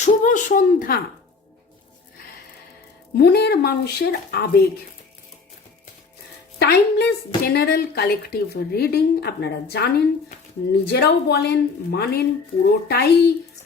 শুভ সন্ধ্যা। মনের মানুষের আবেগ, টাইমলেস জেনারেল কালেকটিভ রিডিং। আপনারা জানেন, নিজেরাও বলেন, মানেন, পুরোটাই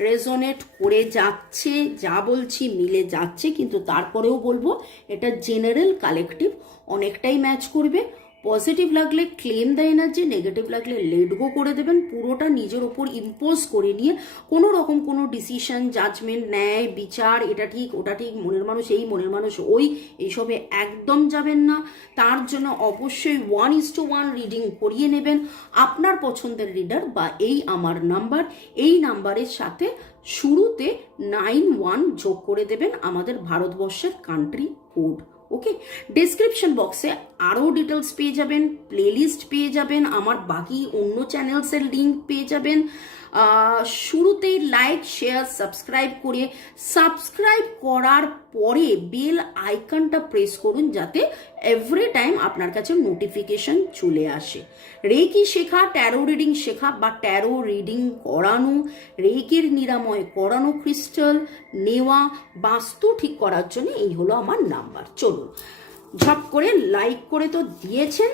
রেজোনেট করে যাচ্ছে, যা বলছি মিলে যাচ্ছে, কিন্তু তারপরেও বলবো এটা জেনারেল কালেকটিভ, অনেকটাই ম্যাচ করবে। পজিটিভ লাগলে ক্লেম দ্য এনার্জি, নেগেটিভ লাগলে লেট গো করে দেবেন। পুরোটা নিজের ওপর ইম্পোজ করে নিয়ে কোনো রকম কোনো ডিসিশন, জাজমেন্ট, ন্যায় বিচার, এটা ঠিক ওটা ঠিক, মনের মানুষ এই মনের মানুষ ওই, এইসবে একদম যাবেন না। তার জন্য অবশ্যই 1:1 রিডিং করিয়ে নেবেন আপনার পছন্দের রিডার বা এই আমার নাম্বার, এই নাম্বারের সাথে শুরুতে 91 যোগ করে দেবেন আমাদের ভারতবর্ষের কান্ট্রি কোড। ওকে, ডেসক্রিপশন বক্সে আরও ডিটেলস পেয়ে যাবেন, প্লেলিস্ট পেয়ে যাবেন, আমার বাকি অন্য চ্যানেলসের লিঙ্ক পেয়ে যাবেন। শুরুতেই লাইক, শেয়ার, সাবস্ক্রাইব করে সাবস্ক্রাইব করার পরে বেল আইকনটা প্রেস করুন, যাতে এভরি টাইম আপনার কাছে নোটিফিকেশন চলে আসে। রেকি শেখা, ট্যারো রিডিং শেখা বা ট্যারো রিডিং করানো, রেকির নিরাময় করানো, ক্রিস্টাল নেওয়া, বাস্তু ঠিক করার জন্য এই হলো আমার নাম্বার। চলুন ঝপ করে লাইক করে তো দিয়েছেন,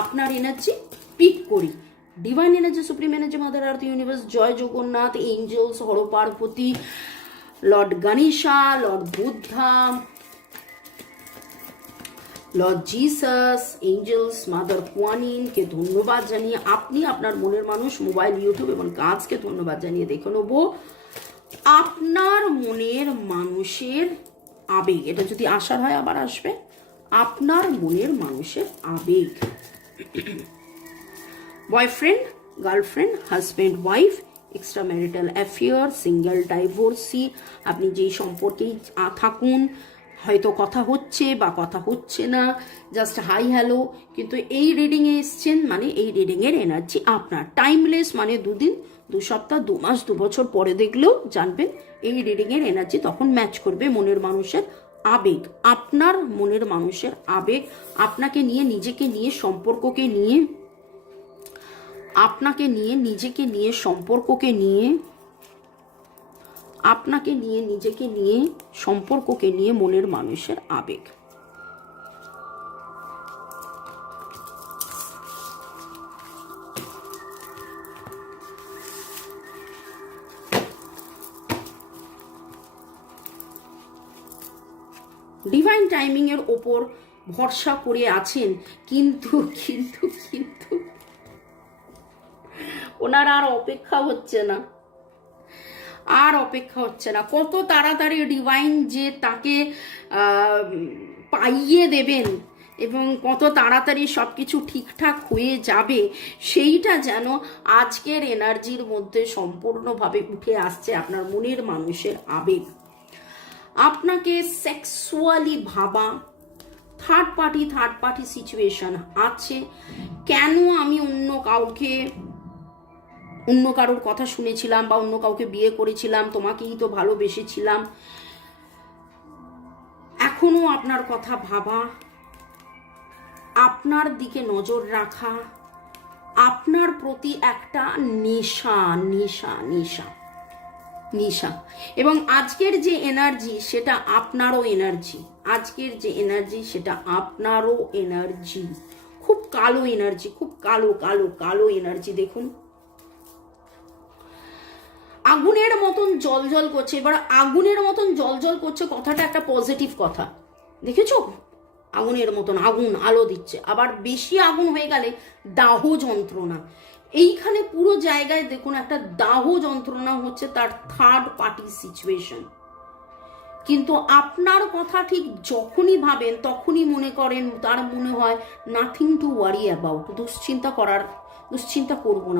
আপনার এনার্জি পিক করি। Divine energy, supreme energy, mother earth, universe, জয় Jagannath, angels, Har Parvati, lord Ganesha, lord Buddha, lord Jesus, angels, mother কোয়ানিনকে ধন্যবাদ জানিয়ে আপনি আপনার মনের মানুষ মোবাইল, ইউটিউব এবং কাজকে ধন্যবাদ জানিয়ে দেখে নেব আপনার মনের মানুষের আবেগ। এটা যদি আসার হয় আবার আসবে, আপনার মনের মানুষের আবেগ। Boyfriend, girlfriend, husband, wife, extra marital affair, single, divorcee, আপনি যেই সম্পর্কেই থাকুন, হয়তো কথা হচ্ছে বা কথা হচ্ছে না, জাস্ট হাই হ্যালো, কিন্তু এই রিডিংয়ে এসছেন মানে এই রিডিংয়ের এনার্জি আপনার। টাইমলেস মানে 2 দিন, 2 সপ্তাহ, 2 মাস, 2 বছর পরে দেখলেও জানবেন এই রিডিংয়ের এনার্জি তখন ম্যাচ করবে মনের মানুষের আবেগ। আপনার মনের মানুষের আবেগ আপনাকে নিয়ে, নিজেকে নিয়ে, সম্পর্ককে নিয়ে, আপনাকে নিয়ে, নিজেকে নিয়ে, সম্পর্ককে নিয়ে, আপনাকে নিয়ে, নিজেকে নিয়ে, সম্পর্ককে নিয়ে মনের মানুষের আবেগ। ডিভাইন টাইমিং এর ওপর ভরসা করে আছেন, কিন্তু কিন্তু কিন্তু ওনার আর অপেক্ষা হচ্ছে না, আর অপেক্ষা হচ্ছে না। কত তাড়াতাড়ি ডিভাইন যে তাকে পাইয়ে দেবেন এবং কত তাড়াতাড়ি সব কিছু ঠিকঠাক হয়ে যাবে, সেইটা যেন আজকের এনার্জির মধ্যে সম্পূর্ণভাবে উঠে আসছে। আপনার মনের মানুষের আবেগ, আপনাকে সেক্সুয়ালি ভাবা, থার্ড পার্টি সিচুয়েশন আছে। কেন আমি অন্য কারোর কথা শুনেছিলাম বা অন্য কাউকে বিয়ে করেছিলাম, তোমাকেই তো ভালোবেসেছিলাম, এখনো আপনার কথা ভাবা, আপনার দিকে নজর রাখা, আপনার প্রতি একটা নেশা নেশা নেশা নেশা। এবং আজকের যে এনার্জি সেটা আপনারও এনার্জি, আজকের যে এনার্জি সেটা আপনারও এনার্জি। খুব কালো এনার্জি, খুব কালো কালো কালো এনার্জি। দেখুন আগুনের মতন জল করছে। এবার আগুনের মতন জল করছে কথাটা একটা পজিটিভ কথা, দেখেছো? আগুনের মতন আগুন আলো দিচ্ছে। আবার বেশি আগুন হয়ে গেলে দাহ যন্ত্রণা। এইখানে পুরো জায়গায় দেখুন একটা দাহ যন্ত্রণা হচ্ছে, তার থার্ড পার্টি সিচুয়েশন। কিন্তু আপনার কথা ঠিক যখনই ভাবেন তখনই মনে করেন, তার মনে হয় নাথিং টু ওয়ারি অ্যাবাউট, দুশ্চিন্তা করবো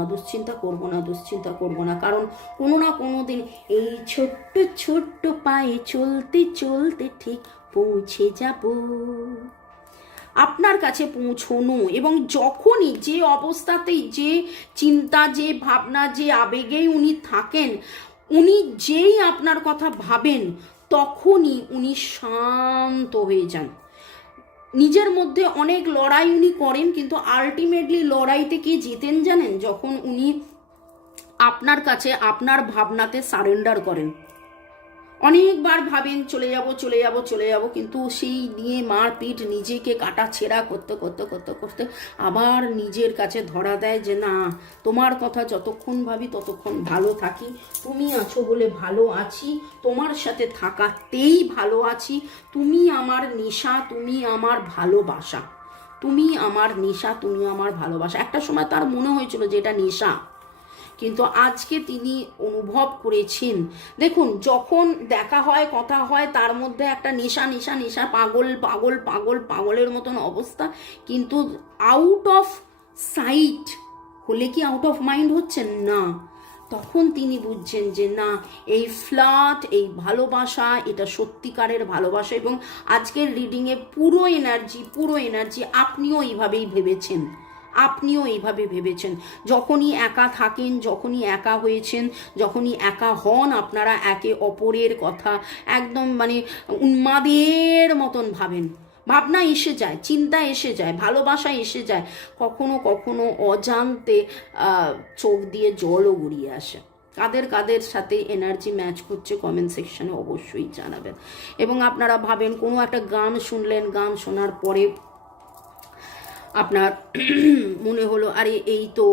না, কারণ কোনো না কোনো দিন এই ছোট্ট ছোট্ট পায়ে চলতে চলতে ঠিক পৌঁছে যাব আপনার কাছে পৌঁছনো। এবং যখনই যে অবস্থাতেই, যে চিন্তা, যে ভাবনা, যে আবেগেই উনি থাকেন, উনি যেই আপনার কথা ভাবেন তখনই উনি শান্ত হয়ে যান। নিজের মধ্যে অনেক লড়াই উনি করেন, কিন্তু আলটিমেটলি লড়াইতে কে জেতেন জানেন? যখন উনি আপনার কাছে আপনার ভাবনাতে সারেন্ডার করেন, অনেকবার ভাবেন চলে যাব চলে যাব চলে যাব, কিন্তু সেই নিয়ে মারপিট, নিজেকে কাটা ছেঁড়া করতে করতে করতে করতে আবার নিজের কাছে ধরা দেয় যে না, তোমার কথা যতক্ষণ ভাবি ততক্ষণ ভালো থাকি, তুমি আছো বলে ভালো আছি, তোমার সাথে থাকাতেই ভালো আছি, তুমি আমার নেশা, তুমি আমার ভালোবাসা, তুমি আমার নেশা, তুমি আমার ভালোবাসা। একটা সময় তার মনে হয়েছিল যে এটা নেশা, কিন্তু আজকে তিনি অনুভব করেছেন, দেখুন যখন দেখা হয় কথা হয় তার মধ্যে একটা নেশা নেশা নেশা, পাগল পাগল পাগল পাগলের মতন অবস্থা, কিন্তু আউট অফ সাইট হলে কি আউট অফ মাইন্ড হচ্ছে না, তখন তিনি বুঝছেন যে না, এই ফ্লার্ট, এই ভালোবাসা, এটা সত্যিকারের ভালোবাসা। এবং আজকের রিডিংয়ে পুরো এনার্জি আপনিও এইভাবেই ভেবেছেন, আপনিও এইভাবে ভেবেছেন। যখনই একা থাকেন, যখনই একা হয়েছেন, যখনই একা হন, আপনারা একে অপরের কথা একদম মানে উন্মাদের মতন ভাবেন, ভাবনা এসে যায়, চিন্তা এসে যায়, ভালোবাসা এসে যায়, কখনো কখনো অজান্তে চোখ দিয়ে জলও গড়িয়ে আসে। কাদের কাদের সাথে এনার্জি ম্যাচ করছে কমেন্ট সেকশনে অবশ্যই জানাবেন। এবং আপনারা ভাবেন কোনো একটা গান শুনলেন, গান শোনার পরে আপনার মনে হলো আরে এই তো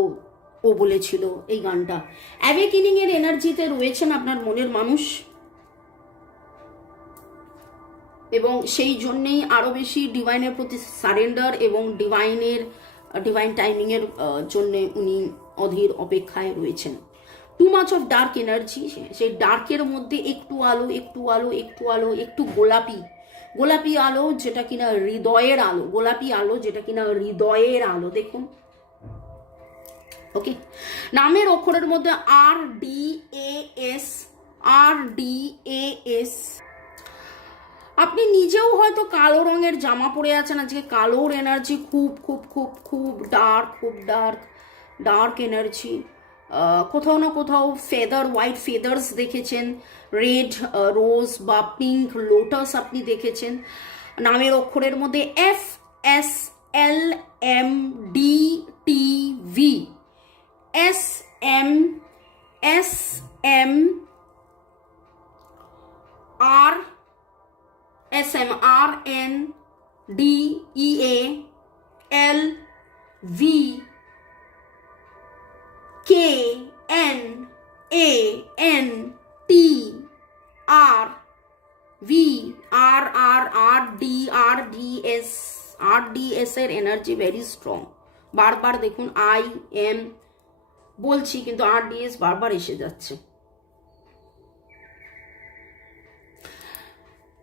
ও বলেছিল এই গানটা, অ্যাওয়েকেনিং এর এনার্জিতে রয়েছেন আপনার মনের মানুষ, এবং সেই জন্যেই আরো বেশি ডিভাইনের প্রতি সারেন্ডার এবং ডিভাইন টাইমিং এর জন্য উনি অধীর অপেক্ষায় রয়েছেন। Too much of dark energy, সেই ডার্কের মধ্যে একটু আলো একটু আলো একটু আলো, একটু গোলাপি আলো যেটা কিনা হৃদয়ের আলো, গোলাপি আলো যেটা কিনা হৃদয়ের আলো। দেখুন ওকে, নামের অক্ষরের মধ্যে RDAS। আপনি নিজেও হয়তো কালো রঙের জামা পরে আছেন আজকে, কালোর এনার্জি খুব খুব খুব খুব ডার্ক, খুব ডার্ক এনার্জি। কোথাও না কোথাও হোয়াইট ফেদার্স দেখেছেন, রেড রোজ বা পিঙ্ক লোটাস আপনি দেখেছেন। নামের অক্ষরের মধ্যে FSLMDTV, RDS এর এনার্জি ভেরি স্ট্রং। বারবার দেখুন IM বলছি কিন্তু RDS বারবার এসে যাচ্ছে।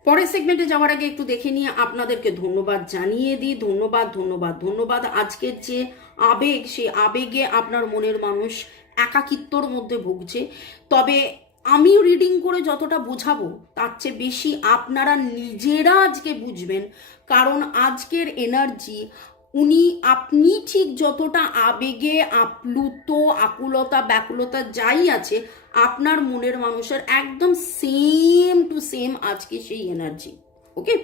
পরের সেগমেন্টে যাওয়ার আগে একটু দেখে নিয়ে আপনাদেরকে ধন্যবাদ জানিয়ে দিই। ধন্যবাদ। আজকের যে আবেগ, সেই আবেগে আপনার মনের মানুষ একাকিত্বর মধ্যে ভুগছে। তবে আমি রিডিং করে যতটা বোঝাবো তার চেয়ে বেশি আপনারা নিজেরা আজকে বুঝবেন, কারণ আজকের এনার্জি আপনি ঠিক যতটা আবেগে আপ্লুত, আকুলতা ব্যাকুলতা যাই আছে, আপনার মনের মানুষের একদম সেম টু সেম আজকে সেই energy. Okay,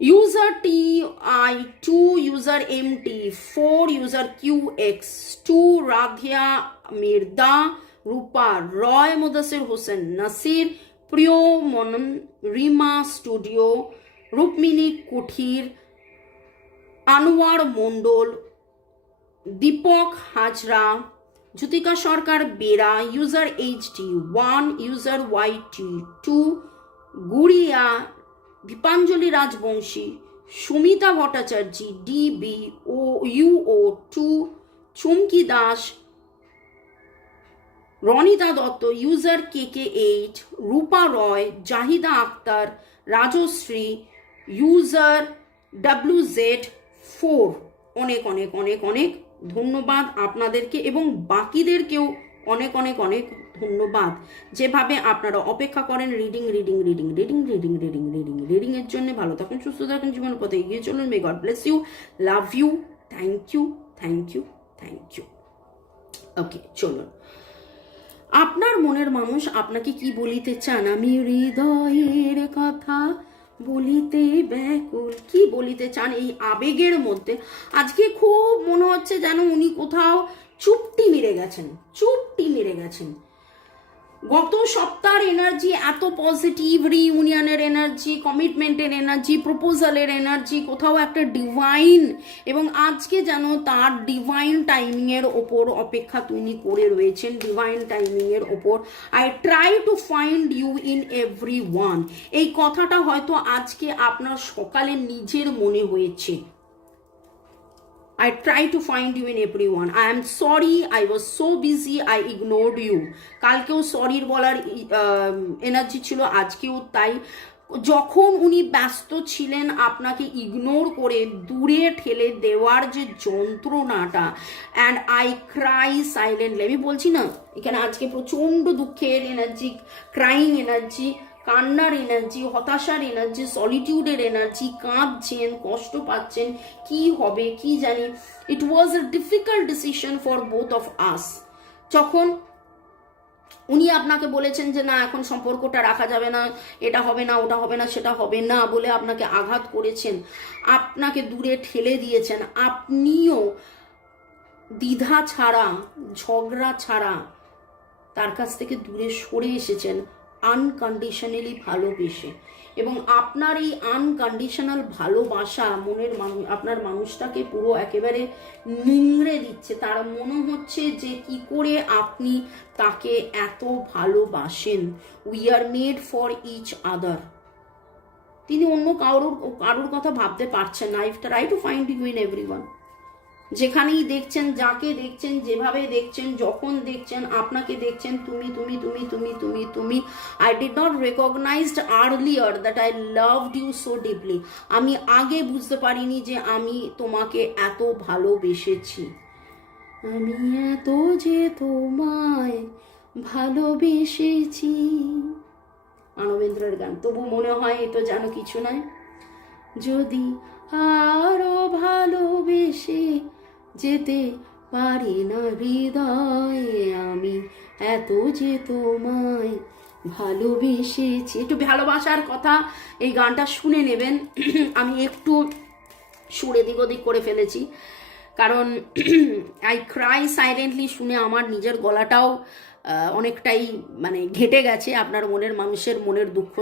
user TI2, user MT4, user QX2, Radhiya Mirda, Rupa Roy, Mudasir Hossain Nasir, Priyo Monon, Rima studio, Rukmini Kuthir, Anowar Mondal, Dipak Hazra, Jyotika Sarkar Bera, user HT1, user YT2, Guriya, Dipanjali Rajbanshi, Sumita Bhattacharya, DBUO2, Chumki Das, Ranita Dutta, user KK8, Rupa Roy, Jahida Akter, Rajashree, user WZ4। অনেক অনেক অনেক অনেক ধন্যবাদ আপনাদেরকে, এবং বাকিদেরকেও অনেক অনেক অনেক ধন্যবাদ, যেভাবে আপনারা অপেক্ষা করেন রিডিং এর জন্য। ভালো থাকুন, সুস্থ থাকুন, জীবনের পথে এগিয়ে চলুন। May God bless you, love you, thank you. Okay, চলুন। আপনার মনের মানুষ আপনাকে কি বলিতে চান? আমি হৃদয়ের কথা বলিতে ব্যাকুল। কি বলিতে চান এই আবেগের মধ্যে? আজকে খুব মনে হচ্ছে যেন উনি কোথাও চুপটি মেরে গেছেন। গত সপ্তাহের এনার্জি এত পজিটিভ, রিইউনিয়নের এনার্জি, কমিটমেন্টের এনার্জি, প্রপোজালের এনার্জি, কোথাও একটা ডিভাইন, এবং আজকে যেন তার ডিভাইন টাইমিংয়ের ওপর অপেক্ষা তিনি করে রয়েছেন, ডিভাইন টাইমিংয়ের ওপর। I try to find you in every one, এই কথাটা হয়তো আজকে আপনার সকালে নিজের মনে হয়েছে। I try to find you in everyone. I am sorry, I was so busy, I ignored you. কালকেও সরির বলার এনার্জি ছিল, আজকেও তাই। যখন উনি ব্যস্ত ছিলেন আপনাকে ইগনোর করে দূরে ঠেলে দেওয়ার যে যন্ত্রণাটা, অ্যান্ড আই ক্রাই সাইলেন্টলি, আমি বলছি না এখানে আজকে প্রচণ্ড দুঃখের এনার্জি, ক্রাইং এনার্জি, কান্নার এনার্জি, হতাশার এনার্জি, সলিটিউডের এনার্জি, কাঁদছেন, কষ্ট পাচ্ছেন, কি হবে কি জানি। It was a difficult decision for both of us. যখন উনি আপনাকে বলেছেন যে না এখন সম্পর্কটা রাখা যাবে না, এটা হবে না, ওটা হবে না, সেটা হবে না বলে আপনাকে আঘাত করেছেন, আপনাকে দূরে ঠেলে দিয়েছেন, আপনিও দ্বিধা ছাড়া, ঝগড়া ছাড়া তার কাছ থেকে দূরে সরে এসেছেন আনকন্ডিশনালি ভালোবেসে। এবং আপনার এই আনকন্ডিশনাল ভালোবাসা মনের আপনার মানুষটাকে পুরো একেবারে নিংড়ে দিচ্ছে। তার মনে হচ্ছে যে কি করে আপনি তাকে এত ভালোবাসেন। We are made for each other. তিনি অন্য কারোর কথা ভাবতে পারছেন না। I try to find you in everyone. যেখানেই দেখছেন, যাকে দেখছেন, যেভাবে দেখছেন, যখন দেখছেন, আপনাকে দেখছেন, তুমি তুমি তুমি তুমি তুমি তুমি। I did not recognized earlier that I loved you so deeply. আমি আগে বুঝতে পারিনি যে আমি তোমাকে এত ভালোবেসেছি। আমি এত যে তোমায় ভালোবেসেছি, মানবেন্দ্রের গান। তবু মনে হয় এ তো যেন কিছু নয়। যদি আরো ভালোবেসে যেতে পারি না হৃদয়ে, আমি এত যে তোমায় ভালোবেসেছি। একটু ভালোবাসার কথা এই গানটা শুনে নেবেন। আমি একটু সুর এদিক ওদিক করে ফেলেছি, কারণ আই ক্রাই সাইলেন্টলি শুনে আমার নিজের গলাটাও অনেকটাই মানে ঘেটে গেছে আপনার মনের মানুষের মনের দুঃখ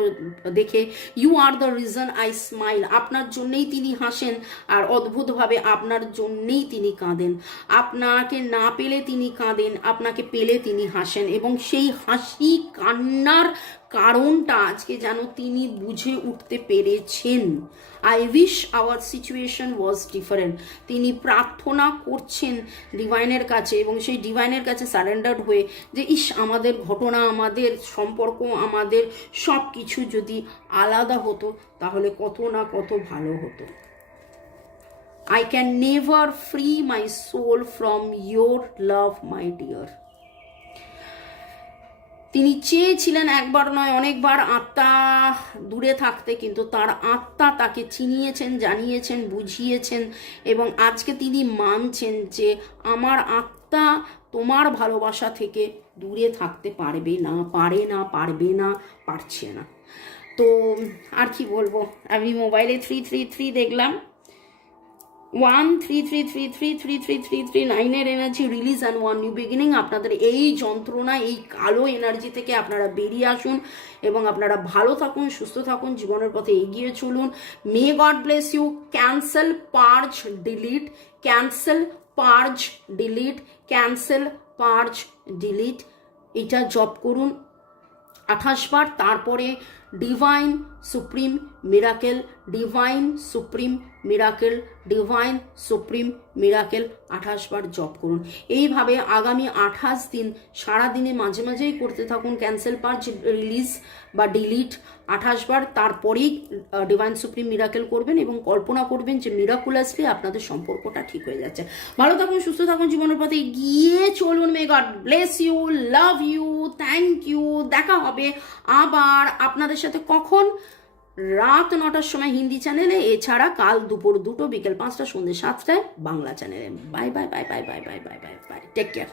দেখে। You are the reason I smile. আপনার জন্যেই তিনি হাসেন, আর অদ্ভুতভাবে আপনার জন্যেই তিনি কাঁদেন। আপনাকে না পেলে তিনি কাঁদেন, আপনাকে পেলে তিনি হাসেন, এবং সেই হাসি কান্নার কারণটা আজকে যেন তিনি বুঝে উঠতে পেরেছেন। I wish our situation was different. তিনি প্রার্থনা করছেন ডিভাইনের কাছে, এবং সেই ডিভাইনের কাছে সারেন্ডার্ড হয়ে যে ইস আমাদের ঘটনা, আমাদের সম্পর্ক, আমাদের সব কিছু যদি আলাদা হতো তাহলে কত না কত ভালো হতো। I can never free my soul from your love, my dear. তিনি চেয়েছিলেন একবার নয় অনেকবার আত্মা দূরে থাকতে, কিন্তু তার আত্মা তাকে চিনিয়েছেন, জানিয়েছেন, বুঝিয়েছেন, এবং আজকে তিনি মানছেন যে আমার আত্মা তোমার ভালোবাসা থেকে দূরে থাকতে পারবে না, পারবে না, পারছে না। তো আর কি বলবো, আমি মোবাইলে 333 দেখলাম, 1-3-3-3-3-3-3-3-3-9 energy release and 1 new beginning. আপনাদের এই যন্ত্রণা, এই কালো এনার্জি থেকে আপনারা বেরিয়ে আসুন এবং আপনারা ভালো থাকুন, সুস্থ থাকুন, জীবনের পথে এগিয়ে চলুন। May God bless you. Cancel, purge, delete, cancel, purge, delete, cancel, purge, delete, এটা জপ করুন 28 বার। তারপরে divine supreme miracle, divine supreme miracle, divine supreme miracle 28 বার জপ করুন। এইভাবে আগামী 28 দিন সারাদিনে মাঝে মাঝেই করতে থাকুন ক্যান্সেল, পার্জ, রিলিজ বা ডিলিট 28 বার। তারপরেই ডিভাইন সুপ্রিম মিরাকেল করবেন এবং কল্পনা করবেন যে মিরাকুলাসলি আপনাদের সম্পর্কটা ঠিক হয়ে যাচ্ছে। ভালো থাকুন, সুস্থ থাকুন, জীবনের পথে গিয়ে চলুন। May God bless you, love you, thank you. দেখা হবে আবার আপনাদের সাথে কখন? রাত 9টার সময় হিন্দি চ্যানেলে, এছাড়া কাল দুপুর 2টো, বিকেল 5টা, সন্ধ্যে 7টায় বাংলা চ্যানেলে। Bye bye bye bye bye bye bye bye bye. Take care.